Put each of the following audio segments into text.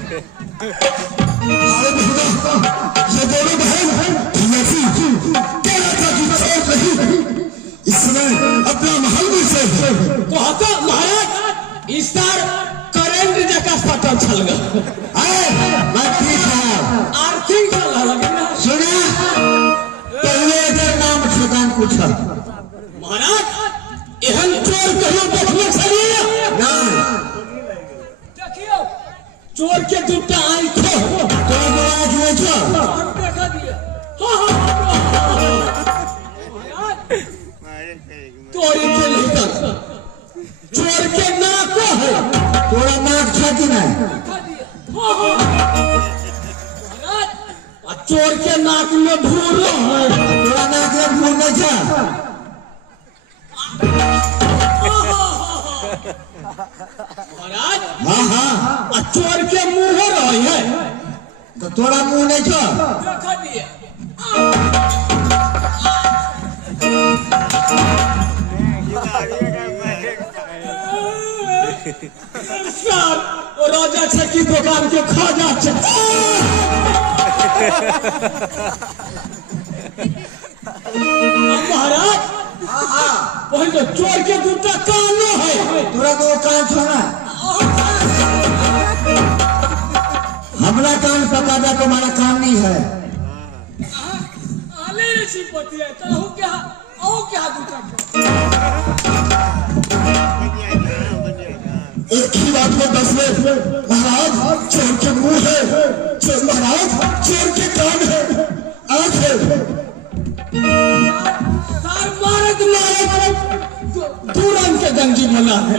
ये दोनों बहन ऐसी कह रहा था कि छोड़ नहीं इसने अपना महल भी से कहता महाराज इस तार करंट जगह सटल चल गया मैं ठीक है आर्थिक चल लगे सुना पहले इधर नाम ठिकान पूछा महाराज एहन चोर कहियो देखले छलिए ना देखियो चोर के दूटा आंखों तो आज में छो देखा दिया तोरी के लेकर चोर के नाक है तोरा नाक छाती नहीं चोर के नाक में भूर है तोरा नाक में भूर नहीं छा महाराज हाँ हाँ चोर के मुंह रही है तो तोरा मुंह नहीं छा देखा दिया सर राजा छे की दुकान के खाजा छे महाराज पहले चोर के दूटा कान है तोरा दो कान छोड़ा हमारा कान पका दे तुम्हारा काम नहीं है आले ऋषि पति है तो क्या दूटा एक ही बात में 10 में महाराज चोर के मुंह है चोर महाराज चोर के कान है आंख है सार मारत तुरंत के गंजी बना है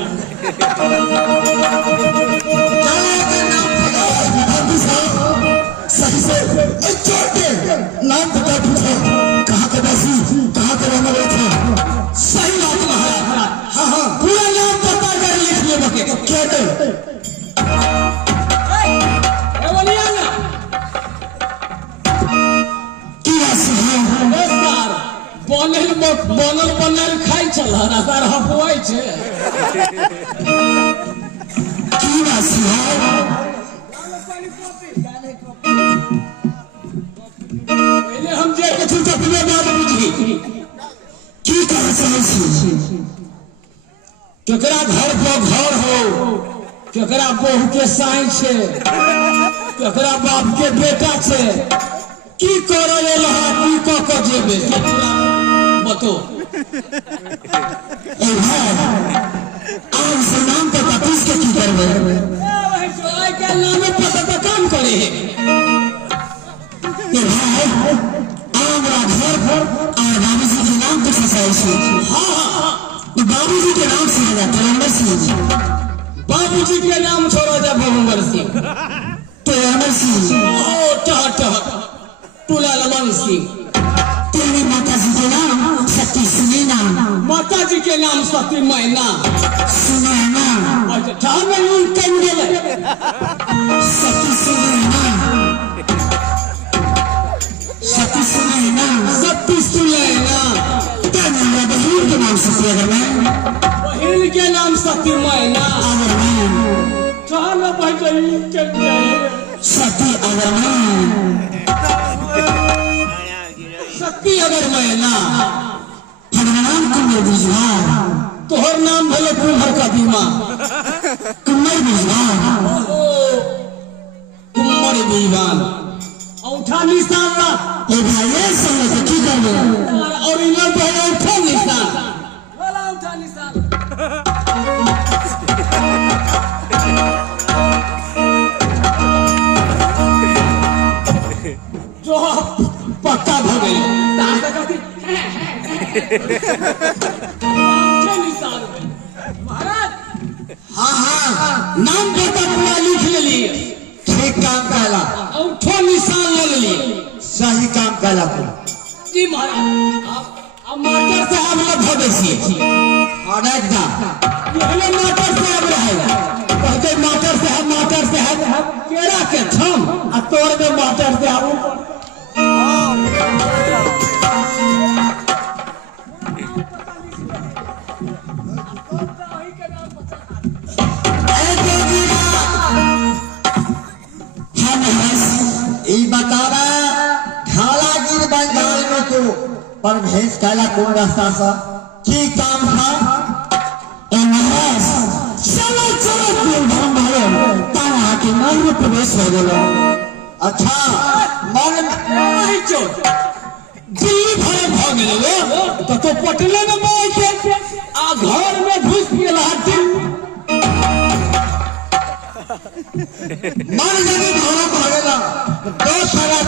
सही से चोर के नाम बता पूछा कहाँ का वासी कहाँ का रहने वाला था सही बात महाराज हाँ हाँ पूरा नाम बता कर लिख ले बके क्या दे बोलिए ना की वासी है नमस्कार बनल खाई चला ना सर हफुआई छे की वासी है पहले हम जे के छुटा पिले बात बुझी की कहा समझी केकरा घर पर घर हो केकरा बहू के साई छे केकरा बाप के बेटा छे की करे रहा की क के जेबे बतो ए भाई आज से नाम पे पतीस के की करवे वही जो आई के नाम पता तो काम करे है ए भाई हमरा घर पर और बाबूजी के नाम पे ससाई से हां तो बाबूजी के नाम से है नंबर से बाबूजी के नाम छोड़ा जा भगवान सिंह तो अमर सिंह ओ टाटा टूला लमन सिंह तेरी माता जी के नाम सती सुनैना माता जी के नाम सती मैना सुनैना अच्छा ठाम में यूं कम गेले सती सुनैना सती सुनैना सती सुलैना तेरी बहन के नाम से अगर मैं बहन के नाम सती मैना अगर मैं ठाम में बैठ यूं कम गेले सती अगर मैं सती अगर मैना भगवान कुंवर बिजवार तोहर नाम भले कुम्हर का बीमा कुंवर बिजवार कुम्हर बीमान औठा निशान ना ये भाई संग से की करबे और इधर पे औठा निशान वाला औठा निशान जो पक्का हो गई ताकत कहती महाराज हाँ हाँ नाम पता पूरा लिख लिए ठीक काम कहला औठो निशान ले लिए सही काम कहला तू जी महाराज अब मास्टर साहब लोग भगसी और एकदा पहले मास्टर साहब रहे कहते मास्टर साहब केरा के थम आ तोड़ दे मास्टर साहब पर भेज कैला कौन रास्ता सा की काम था ए महाराज चलो चलो तीन धर्म भालो तारा के मन में प्रवेश हो गेलो अच्छा मन नहीं चोर दिल्ली भर भाग गेलो तो पटले में बैठ के आ घर में घुस गेल हाथी मन जगी भाड़ा भागेला दो सारा